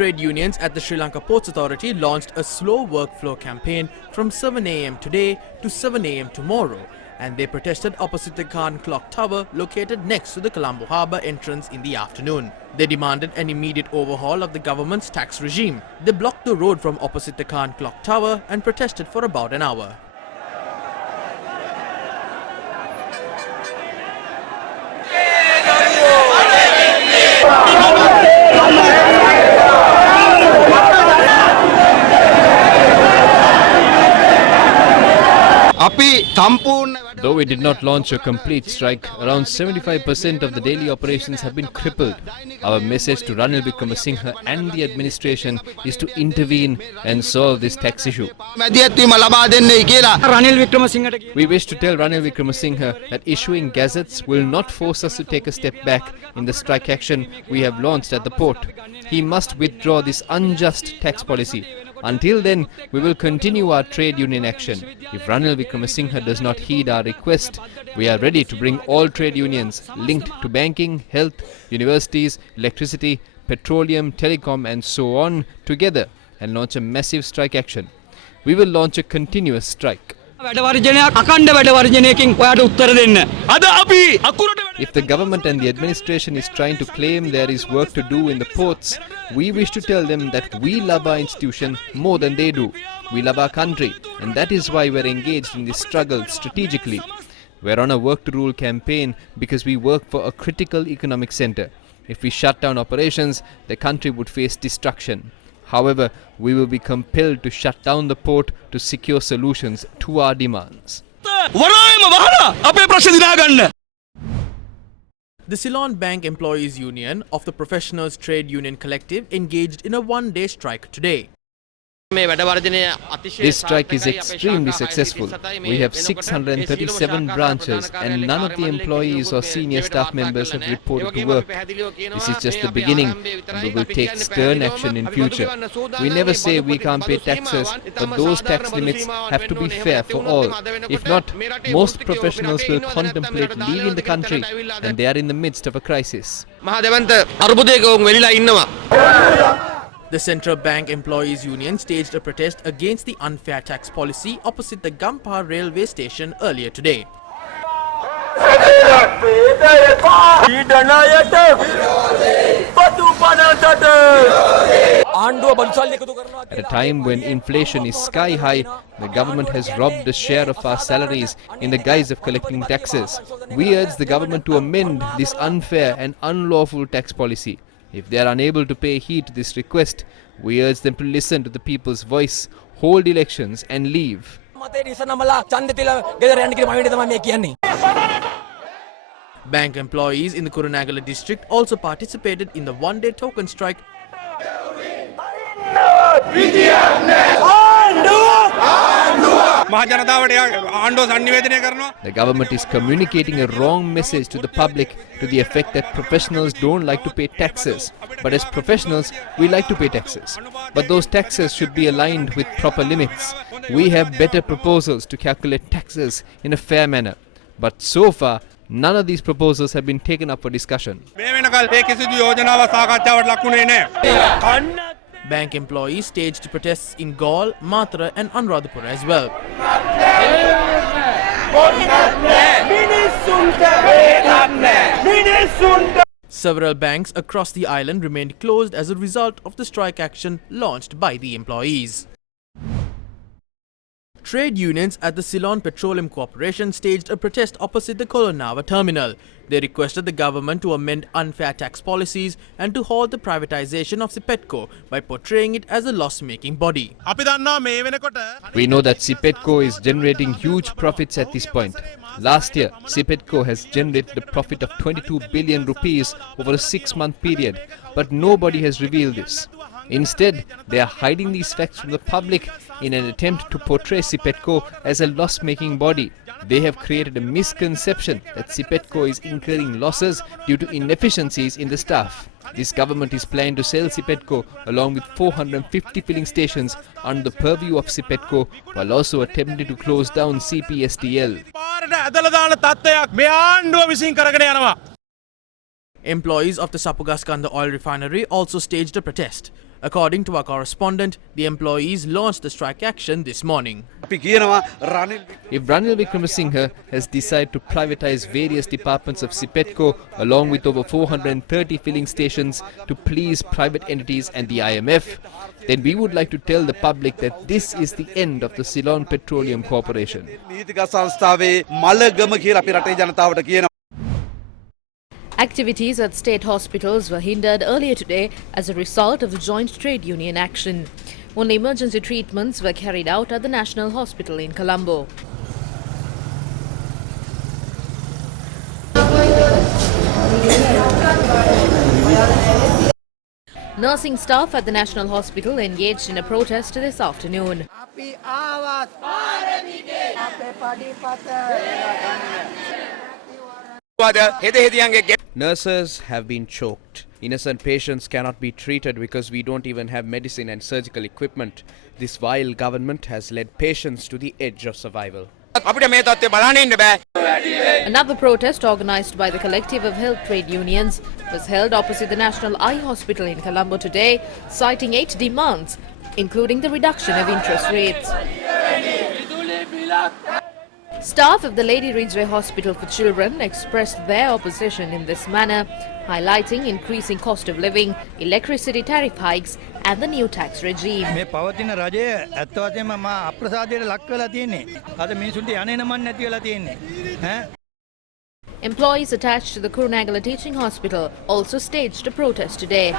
Trade unions at the Sri Lanka Ports Authority launched a slow workflow campaign from 7 a.m. today to 7 a.m. tomorrow, and they protested opposite the Khan Clock Tower located next to the Colombo Harbour entrance in the afternoon. They demanded an immediate overhaul of the government's tax regime. They blocked the road from opposite the Khan Clock Tower and protested for about an hour. Though we did not launch a complete strike, around 75% of the daily operations have been crippled. Our message to Ranil Wickremesinghe and the administration is to intervene and solve this tax issue. We wish to tell Ranil Wickremesinghe that issuing gazettes will not force us to take a step back in the strike action we have launched at the port. He must withdraw this unjust tax policy. Until then, we will continue our trade union action. If Ranil Wickremesinghe does not heed our request, we are ready to bring all trade unions linked to banking, health, universities, electricity, petroleum, telecom and so on together and launch a massive strike action. We will launch a continuous strike. If the government and the administration is trying to claim there is work to do in the ports, we wish to tell them that we love our institution more than they do. We love our country, and that is why we are engaged in this struggle strategically. We are on a work to rule campaign because we work for a critical economic center. If we shut down operations, the country would face destruction. However, we will be compelled to shut down the port to secure solutions to our demands. The Ceylon Bank Employees Union of the Professionals Trade Union Collective engaged in a one-day strike today. This strike is extremely successful. We have 637 branches and none of the employees or senior staff members have reported to work. This is just the beginning and we will take stern action in future. We never say we can't pay taxes, but those tax limits have to be fair for all. If not, most professionals will contemplate leaving the country and they are in the midst of a crisis. The Central Bank Employees Union staged a protest against the unfair tax policy opposite the Gampar railway station earlier today. At a time when inflation is sky high, the government has robbed a share of our salaries in the guise of collecting taxes. We urge the government to amend this unfair and unlawful tax policy. If they are unable to pay heed to this request, we urge them to listen to the people's voice, hold elections and leave. Bank employees in the Kurunegala district also participated in the one-day token strike. The government is communicating a wrong message to the public to the effect that professionals don't like to pay taxes. But as professionals, we like to pay taxes. But those taxes should be aligned with proper limits. We have better proposals to calculate taxes in a fair manner. But so far, none of these proposals have been taken up for discussion. Bank employees staged protests in Gaul, Mathura and Anuradhapura as well. Several banks across the island remained closed as a result of the strike action launched by the employees. Trade unions at the Ceylon Petroleum Corporation staged a protest opposite the Kolonava terminal. They requested the government to amend unfair tax policies and to halt the privatization of Sipetco by portraying it as a loss-making body. We know that Sipetco is generating huge profits at this point. Last year, Sipetco has generated a profit of 22 billion rupees over a 6-month period, but nobody has revealed this. Instead, they are hiding these facts from the public in an attempt to portray Sipetco as a loss-making body. They have created a misconception that Sipetco is incurring losses due to inefficiencies in the staff. This government is planning to sell Sipetco along with 450 filling stations under the purview of Sipetco while also attempting to close down CPSTL. Employees of the Sapugaskanda oil refinery also staged a protest. According to our correspondent, the employees launched the strike action this morning. If Ranil Wickremesinghe has decided to privatize various departments of Sipetco along with over 430 filling stations to please private entities and the IMF, then we would like to tell the public that this is the end of the Ceylon Petroleum Corporation. Activities at state hospitals were hindered earlier today as a result of the joint trade union action. Only emergency treatments were carried out at the National Hospital in Colombo. Nursing staff at the National Hospital engaged in a protest this afternoon. Nurses have been choked. Innocent patients cannot be treated because we don't even have medicine and surgical equipment. This vile government has led patients to the edge of survival. Another protest organised by the Collective of Health Trade Unions was held opposite the National Eye Hospital in Colombo today, citing 8 demands, including the reduction of interest rates. Staff of the Lady Ridgeway Hospital for Children expressed their opposition in this manner, highlighting increasing cost of living, electricity tariff hikes and the new tax regime. Employees attached to the Kurunagala Teaching Hospital also staged a protest today.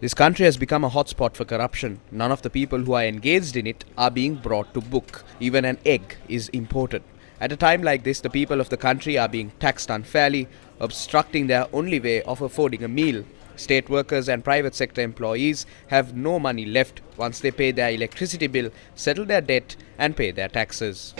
This country has become a hotspot for corruption. None of the people who are engaged in it are being brought to book. Even an egg is imported. At a time like this, the people of the country are being taxed unfairly, obstructing their only way of affording a meal. State workers and private sector employees have no money left once they pay their electricity bill, settle their debt and pay their taxes.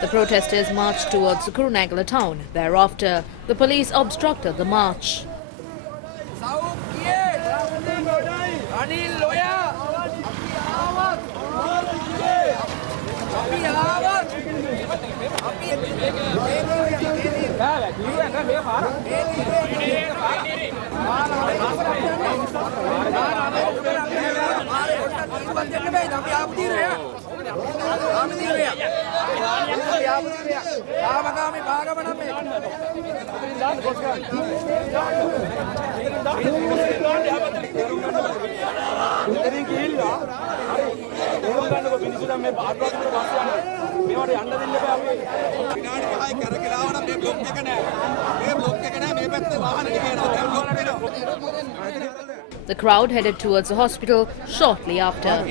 The protesters marched towards Kurunagala town. Thereafter, the police obstructed the march. The crowd headed towards the hospital shortly after.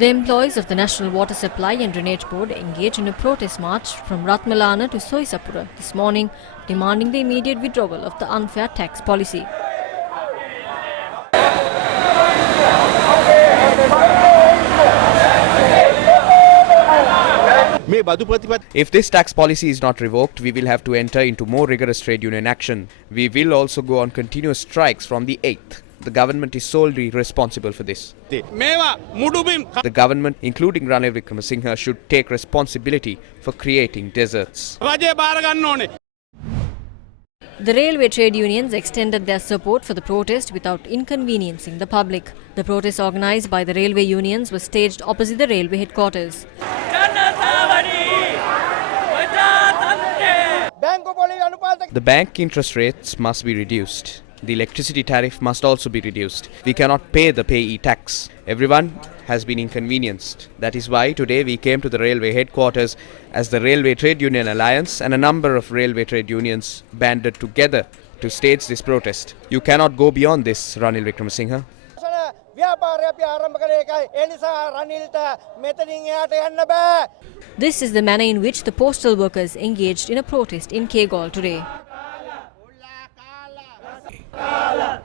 The employees of the National Water Supply and Drainage Board engaged in a protest march from Ratmalana to Soisapura this morning, demanding the immediate withdrawal of the unfair tax policy. If this tax policy is not revoked, we will have to enter into more rigorous trade union action. We will also go on continuous strikes from the 8th. The government is solely responsible for this. The government, including Ranil Wickremesinghe, should take responsibility for creating deserts. The railway trade unions extended their support for the protest without inconveniencing the public. The protest organised by the railway unions was staged opposite the railway headquarters. The bank interest rates must be reduced. The electricity tariff must also be reduced. We cannot pay the payee tax. Everyone has been inconvenienced. That is why today we came to the railway headquarters as the Railway Trade Union Alliance and a number of railway trade unions banded together to stage this protest. You cannot go beyond this, Ranil Wickremesinghe. This is the manner in which the postal workers engaged in a protest in Kegalle today. Kala,